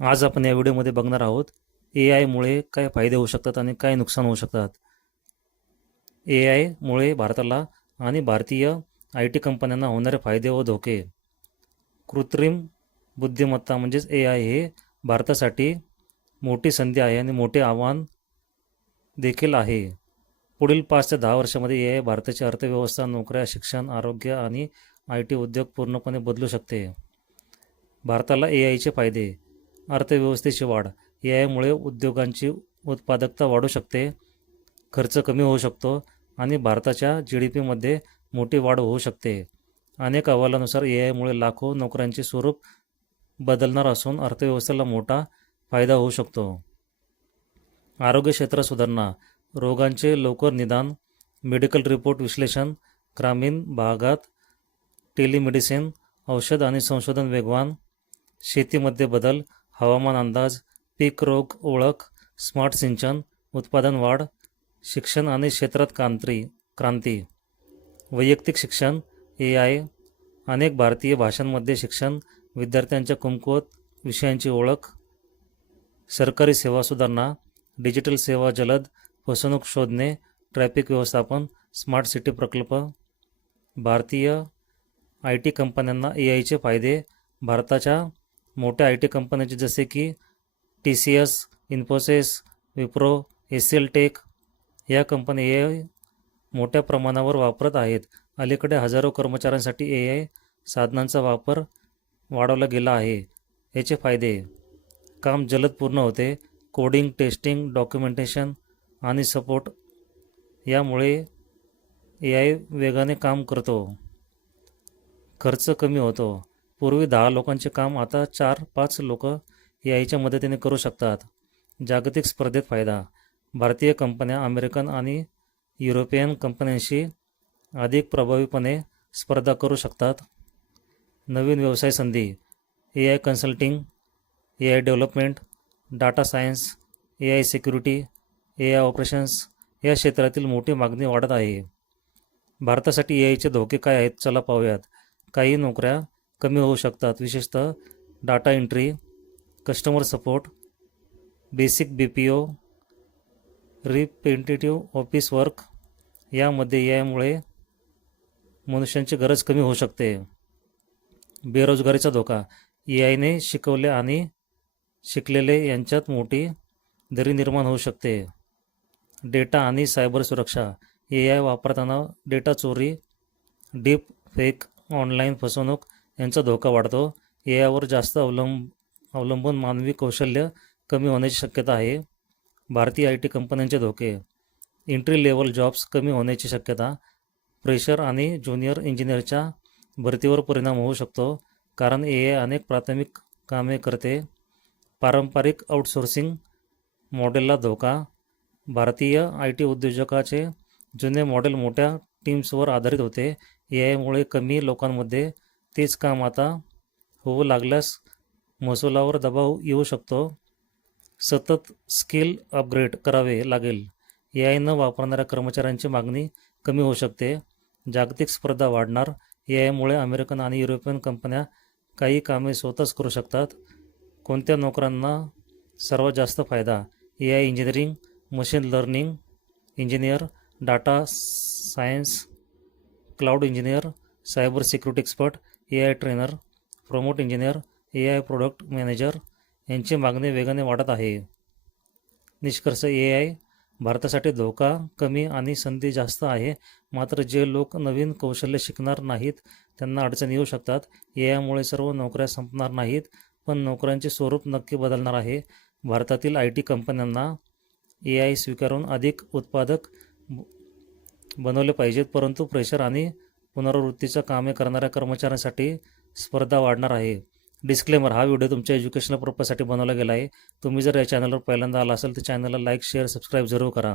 आज आपण या व्हिडिओमध्ये बघणार आहोत AI मुळे काय फायदे होऊ शकतात आणि काय नुकसान होऊ शकतात. AI मुळे भारताला आणि भारतीय IT कंपन्यांना होणारे फायदे व धोके. कृत्रिम बुद्धिमत्ता म्हणजेच AI हे भारतासाठी मोठी संधी आहे आणि मोठे आव्हान देखील आहे. पुढील 5 ते 10 वर्षामध्ये AI भारताची अर्थव्यवस्था, नोकऱ्या, शिक्षण, आरोग्य आणि IT उद्योग पूर्णपणे बदलू शकते. भारताला AIचे फायदे. अर्थव्यवस्थेची वाढ. AI मुळे उद्योगांची उत्पादकता वाढू शकते, खर्च कमी होऊ शकतो आणि भारताच्या GDPमध्ये मोठी वाढ होऊ शकते. अनेक अहवालानुसार AI मुळे लाखो नोकऱ्यांचे स्वरूप बदलणार असून अर्थव्यवस्थेला मोठा फायदा होऊ शकतो. आरोग्य क्षेत्र सुधारणा. रोगांचे लवकर निदान, मेडिकल रिपोर्ट विश्लेषण, ग्रामीण भागात टेलिमेडिसिन, औषध आणि संशोधन वेगवान. शेतीमध्ये बदल, हवामान अंदाज, पीक रोग ओळख, स्मार्ट सिंचन, उत्पादन वाढ. शिक्षण आणि क्षेत्रात क्रांती. वैयक्तिक शिक्षण. AI अनेक भारतीय भाषांमध्ये शिक्षण, विद्यार्थ्यांच्या कमकुवत विषयांची ओळख. सरकारी सेवा सुधारणा. डिजिटल सेवा जलद, फसवणूक शोधणे, ट्रॅफिक व्यवस्थापन, स्मार्ट सिटी प्रकल्प. भारतीय IT कंपन्यांना AIचे फायदे. भारताच्या मोठ्या IT कंपन्यांचे जसे की TCS, Infosys, Wipro, HCL tech या कंपन्या AI मोठ्या प्रमाणावर वापरत आहेत. अलीकडे हजारो कर्मचाऱ्यांसाठी AI साधनांचा वापर वाढवला गेला आहे. याचे फायदे. काम जलद पूर्ण होते. कोडिंग, टेस्टिंग, डॉक्युमेंटेशन आणि सपोर्ट यामुळे AI वेगाने काम करतो. खर्च कमी होतो. पूर्वी 10 लोकांचे काम आता 4-5 लोक AIच्या मदतीने करू शकतात. जागतिक स्पर्धेत फायदा. भारतीय कंपन्या अमेरिकन आणि युरोपियन कंपन्यांशी अधिक प्रभावीपणे स्पर्धा करू शकतात. नवीन व्यवसाय संधी. AI consulting, AI development, data science, AI security, AI operations या क्षेत्रातील मोठी मागणी वाढत आहे. भारतासाठी AIचे धोके काय आहेत चला पाहूयात. काही नोकऱ्या कमी होऊ शकतात, विशेषतः data entry, customer support, basic BPO, repetitive office work. यामध्ये AI मुळे मनुष्यांची गरज कमी होऊ शकते. बेरोजगारीचा धोका. AIने शिकवले आणि शिकलेले यांच्यात मोठी दरी निर्माण होऊ शकते. डेटा आणि सायबर सुरक्षा. AI वापरताना डेटा चोरी, डीप फेक, ऑनलाईन फसवणूक यांचा धोका वाढतो. AIवर जास्त अवलंबून मानवी कौशल्य कमी होण्याची शक्यता आहे. भारतीय IT कंपन्यांचे धोके. एंट्री लेवल जॉब्स कमी होण्याची शक्यता. फ्रेशर आणि ज्युनियर इंजिनियरच्या भरतीवर परिणाम होऊ शकतो, कारण AI अनेक प्राथमिक कामे करते. पारंपरिक आउटसोर्सिंग मॉडेलला धोका. भारतीय IT उद्योजकाचे जुने मॉडेल मोठ्या टीम्सवर आधारित होते. AI मुळे कमी लोकांमध्ये तेच काम आता होऊ लागल्यास महसुलावर दबाव येऊ शकतो. सतत स्किल अपग्रेड करावे लागेल. AI न वापरणाऱ्या कर्मचाऱ्यांची मागणी कमी होऊ शकते. जागतिक स्पर्धा वाढणार. AI मुळे अमेरिकन आणि युरोपियन कंपन्या काही कामे स्वतःच करू शकतात. कोणत्या नोकऱ्यांना सर्वात जास्त फायदा. AI engineering, machine learning engineer, data science, cloud engineer, cyber security expert, AI trainer, promote engineer, AI product manager यांची मागणी वेगाने वाढत आहे. निष्कर्ष. AI भारतासाठी धोका कमी आणि संधी जास्त आहे. मात्र जे लोक नवीन कौशल्य शिकणार नाहीत त्यांना अडचणी येऊ शकतात. AI मुळे सर्व नोकऱ्या संपणार नाहीत, पण नोकऱ्यांचे स्वरूप नक्की बदलणार आहे. भारतातील IT कंपन्यांना AI स्वीकारून अधिक उत्पादक बनवले पाहिजेत, परंतु फ्रेशर आणि पुनरावृत्तीच्या कामे करणाऱ्या कर्मचाऱ्यांसाठी स्पर्धा वाढणार आहे. डिस्क्लेमर. हा व्हिडिओ तुमच्या एज्युकेशनल पर्पजसाठी बनवला गेला आहे. तुम्ही जर या चॅनलवर पहिल्यांदा आला असाल तर चॅनलला लाईक, शेअर, सबस्क्राईब जरूर करा.